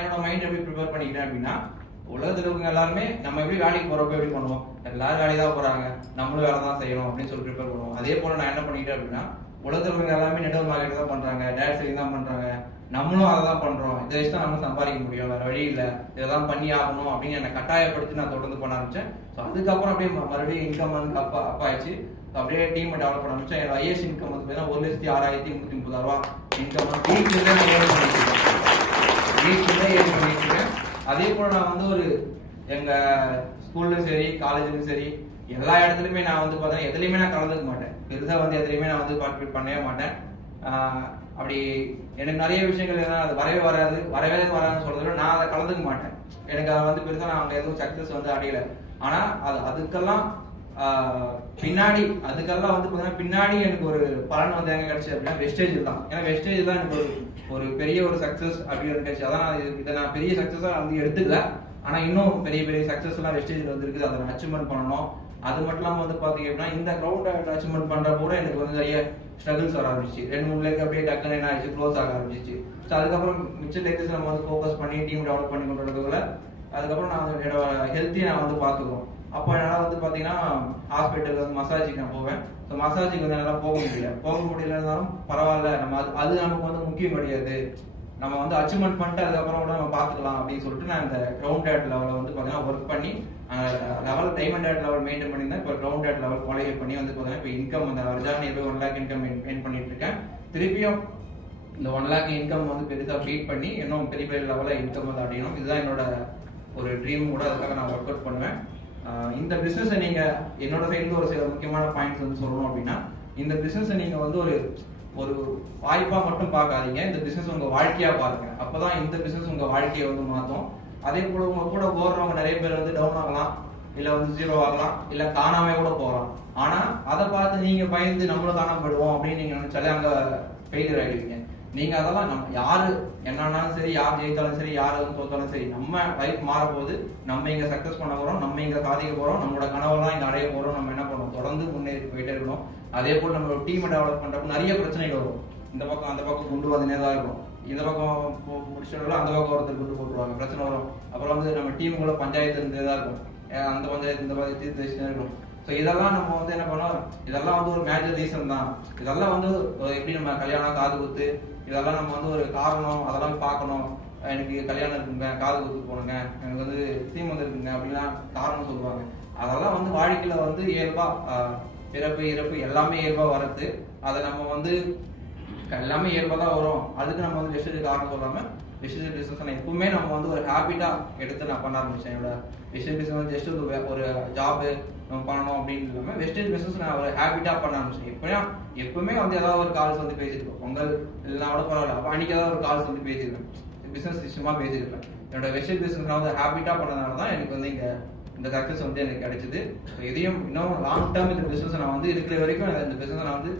என்னோட மைண்ட் எப்படி ப்ரிப்பேர் பண்ணிக்கிட்டேன் அப்படின்னா, உலகத்துல இருக்கவங்க எல்லாருமே நம்ம எப்படி வேலைக்கு போறப்ப எப்படி பண்ணுவோம், எல்லாரும் வேலைக்கு தான் போறாங்க, நம்மளும் வேலை தான் செய்யணும் அப்படின்னு சொல்லி ப்ரிப்பேர் பண்ணுவோம். அதே போல நான் என்ன பண்ணிக்கிட்டேன் அப்படின்னா, உலகத்துல இருக்கவங்க எல்லாருமே நெட்வொர்க் மார்க்கெட் தான் பண்றாங்க, டேட் செல்லிங் தான் பண்றாங்க, நம்மளும் அதை தான் பண்றோம், இதை வச்சு தான் நம்ம சம்பாதிக்க முடியும், வேற வழி இல்லை, இதெல்லாம் பண்ணி ஆகணும் அப்படின்னு என்னை கட்டாயப்படுத்தி நான் தொடர்ந்து பண்ண ஆரம்பிச்சேன். ஸோ அதுக்கப்புறம் அப்படியே மறுபடியும் இன்கம் வந்து அப்பா ஆயிடுச்சு. அப்படியே டீம் டெவலப் பண்ண ஆரம்பிச்சேன். என்னோட ஐஎஸ் இன்கம் வந்து பார்த்தீங்கன்னா 1,06,330 இன்கம் வந்து வீக்ல ஏர்ன் பண்ணிட்டு. அதே போல நான் வந்து ஒரு எங்க ஸ்கூல்லும் சரி காலேஜ்லயும் சரி எல்லா இடத்துலயுமே நான் வந்து பார்த்தா எதுலையுமே நான் கலந்துக்க மாட்டேன். பெருசா வந்து எதுலையுமே நான் வந்து பார்ட்டிசிபேட் பண்ணவே மாட்டேன். அப்படி எனக்கு நிறைய விஷயங்கள் எதுனா அது வரவே வராதுன்னு சொல்றத நான் அதை கலந்துக்க மாட்டேன். எனக்கு அதை வந்து பெருசா நான் அங்க எதுவும் சக்சஸ் வந்து அடையல. ஆனா அதுக்கெல்லாம் அதுக்கெல்லாம் வந்து பாத்தீங்கன்னா பின்னாடி எனக்கு ஒரு பலன் வந்து எங்க கிடைச்சது அப்படின்னா வெஸ்டேஜ் தான். ஏன்னா வெஸ்டேஜ் தான் எனக்கு ஒரு பெரிய ஒரு சக்சஸ் அப்படின்னு கிடைச்சு. அதான் இதை நான் பெரிய சக்சஸா வந்து எடுத்துக்கல. ஆனா இன்னும் பெரிய பெரிய சக்சஸ் எல்லாம் வெஸ்டேஜ்ல வந்து இருக்குது. அதை அச்சீவ்மெண்ட் பண்ணணும். அது மட்டும் இல்லாம வந்து பாத்தீங்க அப்படின்னா இந்த கிரவுண்ட் அச்சீவ்மெண்ட் பண்ற கூட எனக்கு வந்து நிறைய ஸ்ட்ரகிள்ஸ் வர ஆரம்பிச்சு. 2-3 லேக் அப்படியே டக்குன்னு என்ன ஆயிடுச்சு, க்ளோஸ் ஆக ஆரம்பிச்சிச்சு. ஸோ அதுக்கப்புறம் மிச்ச லேக்ஸ் நம்ம வந்து ஃபோக்கஸ் பண்ணி டீம் டெவலப் பண்ணி கொண்டு வரதுக்குள்ள அதுக்கப்புறம் நான் என்னோட ஹெல்த்தையும் நான் வந்து பார்த்துக்குவோம். அப்போ என்னால் வந்து பார்த்தீங்கன்னா ஹாஸ்பிட்டல் வந்து மசாஜுக்கு நான் போவேன். ஸோ மசாஜுக்கு வந்து என்னால் போக முடியலனாலும் பரவாயில்ல, நம்ம அது நமக்கு வந்து முக்கியம் கிடையாது, நம்ம வந்து அச்சீவ்மெண்ட் பண்ணிட்டு அதுக்கப்புறம் கூட நம்ம பார்த்துக்கலாம் அப்படின்னு சொல்லிட்டு நான் இந்த கிரவுண்ட் டேட் லெவலில் வந்து பார்த்தீங்கன்னா ஒர்க் பண்ணி level time and date level maintain பண்ணியிருந்தேன். இப்போ கிரவுண்ட் டேட் லெவல் குவாலிஃபை பண்ணி வந்து பார்த்தீங்கன்னா இப்போ இன்கம் வந்து அவர்தான் 1 லேக் இன்கம் மெயின் பண்ணிட்டு இருக்கேன். திருப்பியும் இந்த 1 லேக் இன்கம் வந்து பெருசாக பீட் பண்ணி இன்னும் பெரிய பெரிய லெவலில் இன்கம் வந்து அடையணும். இதுதான் என்னோட ஒரு ட்ரீம் கூட. அதுக்காக நான் ஒர்க் அவுட் பண்ணுவேன். இந்த பிசினஸை நீங்க என்னோட சைடு ஒரு சில முக்கியமான பாயிண்ட்ஸ் வந்து சொல்லணும் அப்படின்னா, இந்த பிசினஸை நீங்க வந்து ஒரு வாய்ப்பா மட்டும் பார்க்காதீங்க, இந்த பிசினஸ் உங்க வாழ்க்கையா பாருங்க. அப்பதான் இந்த பிசினஸ் உங்க வாழ்க்கையை வந்து மாற்றும். அதே போல உங்க கூட போடுறவங்க நிறைய பேர் வந்து டவுன் ஆகலாம், இல்ல வந்து ஜீரோ ஆகலாம், இல்ல காணாம கூட போகலாம். ஆனா அதை பார்த்து நீங்க பயந்து நம்மளும் காணாம போயிடுவோம் அப்படின்னு நீங்க நினைச்சாலே அங்க ஃபெயிலியர் ஆயிடுவீங்க. நீங்க அதெல்லாம் நம்ம யாரு என்னன்னாலும் சரி, யார் ஜெயித்தாலும் சரி, யார் வந்து தோத்தாலும் சரி, நம்ம லைஃப் மாறப்போகுது, நம்ம இங்க சக்சஸ் பண்ண போறோம், நம்ம இங்க சாதிக்க போறோம், நம்மளோட கனவெல்லாம் இங்க அடைய போறோம். நம்ம என்ன பண்ணணும், தொடர்ந்து முன்னேறி போயிட்டே இருக்கணும். அதே போல் நம்ம டீமை டெவலப் பண்றப்ப நிறைய பிரச்சனைகள் வரும். இந்த பக்கம் அந்த பக்கம் கொண்டு வந்துனே தான் இருக்கும். இந்த பக்கம் முடிச்சிடலாம், அந்த பக்கம் ஒருத்தர் கொண்டு போட்டுருவாங்க, பிரச்சனை வரும். அப்புறம் வந்து நம்ம டீமுக்குள்ள பஞ்சாயத்து இருந்தே தான் இருக்கும். அந்த பஞ்சாயத்து இந்த பஞ்சாயத்து தீர்த்து வச்சுட்டே இருக்கும். ஸோ இதெல்லாம் நம்ம வந்து என்ன பண்ணோம், இதெல்லாம் வந்து ஒரு மேஜர் ரீசன் தான். இதெல்லாம் வந்து எப்படி நம்ம கல்யாணம், காது குத்து, இதெல்லாம் நம்ம வந்து ஒரு காரணம், அதெல்லாம் பார்க்கணும். எனக்கு கல்யாணம் இருக்குங்க, காது குத்து போனுங்க, எனக்கு வந்து சீமந்தம் இருக்குங்க அப்படின்லாம் காரணம் சொல்லுவாங்க. அதெல்லாம் வந்து வாழ்க்கையில வந்து இயல்பா பிறப்பு இறப்பு எல்லாமே இயல்பா வரது. அதை நம்ம வந்து எல்லாமே இயல்பா தான் வரும். அதுக்கு நம்ம வந்து வெஸ்டேஜ் காரணம் சொல்லாம வெஸ்டேஜ் பிசினஸ் எப்பவுமே நம்ம வந்து ஒரு ஹேபிட்டா எடுத்து நான் பண்ண ஆரம்பிச்சேன். என்னோட வெஸ்டேஜ் பிசினஸ் ஜஸ்ட் ஒரு ஜாப் நம்ம பண்ணணும் அப்படின்னு இல்லாம வெஸ்டேஜ் பிசினஸ் நான் ஒரு ஹேபிட்டா பண்ண ஆரம்பிச்சேன். எப்பவுமே வந்து ஏதாவது ஒரு கால்ஸ் வந்து பேசிருக்கோம், பொங்கல் இல்லைனா கூட பரவாயில்ல, அப்போ அன்னைக்கு ஏதாவது ஒரு கால்ஸ் வந்து பேசியிருக்கேன், பிசினஸ் விஷயமா பேசியிருக்கேன். என்னோட வெஸ்டேஜ் பிசினஸ் நான் வந்து ஹேபிட்டா பண்ணதுனால தான் எனக்கு வந்து இந்த சக்சஸ் வந்து எனக்கு கிடைச்சது. இதையும் இன்னும் லாங் டேர்ம் இந்த பிசினஸ் நான் வந்து இருக்கிற வரைக்கும் இந்த பிசினஸ் நான் வந்து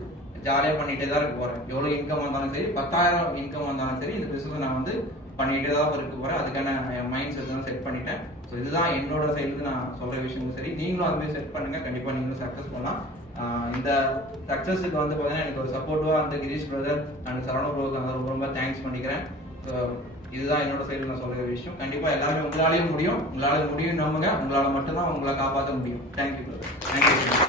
ஜாலியாக பண்ணிட்டே தான் இருக்க போறேன். எவ்வளவு இன்கம் வந்தாலும் சரி, 10,000 இன்கம் வந்தாலும் சரி, இந்த பிசினஸ் நான் வந்து பண்ணிட்டே தான் இருக்க போறேன். அதுக்கான மைண்ட் செட் தான் செட் பண்ணிட்டேன். ஸோ இதுதான் என்னோட சைடுக்கு நான் சொல்ற விஷயமும் சரி. நீங்களும் அதுமாதிரி செட் பண்ணுங்க, கண்டிப்பா நீங்களும் சக்சஸ் பண்ணலாம். இந்த சக்சஸுக்கு வந்து பார்த்தீங்கன்னா எனக்கு ஒரு சப்போர்ட்டிவா அந்த கிரீஷ் பிரதர் அண்ட் சரவண ப்ரோக்கு நான் ரொம்ப தேங்க்ஸ் பண்ணிக்கிறேன். ஸோ இதுதான் என்னோட சைடு நான் சொல்ற விஷயம். கண்டிப்பா எல்லாமே உங்களாலேயும் முடியும், உங்களால முடியும் நம்புங்க. உங்களால மட்டும்தான் உங்களை காப்பாற்ற முடியும். Thank you brother, thank you.